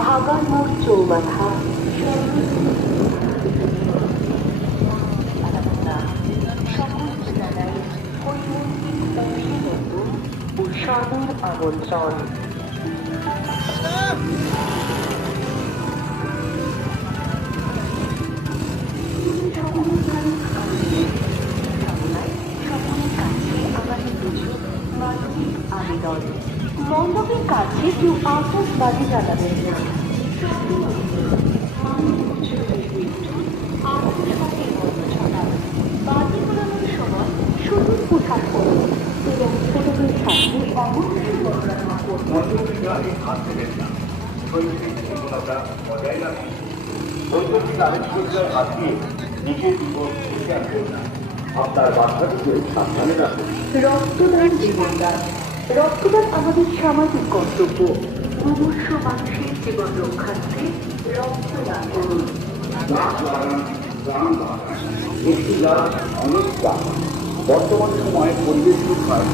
ভাগার মোড় চৌবাধা সকল জানাই কৈমন্ত্রী অভিনন্দন ও সাদর আমন্ত্রণ। আবেদন মণ্ডপের কাছে কেউ আতশবাজি জ্বালাবেন না। বাজি ফোটানোর সময় সবুজ পোশাক পরুন এবং ছোটদের সাথে অবশ্যই বর্ণনা করুন। আপনার বাচ্চাটিকে সাবধানে রাখুন। রক্তদান জীবনদান। রক্তদান আমাদের সামাজিক কর্তব্য। মুমূর্ষু মানুষের জীবন রক্ষার্থে রক্তদান করুন। বর্তমান সময়ে পরিবেশ রক্ষায়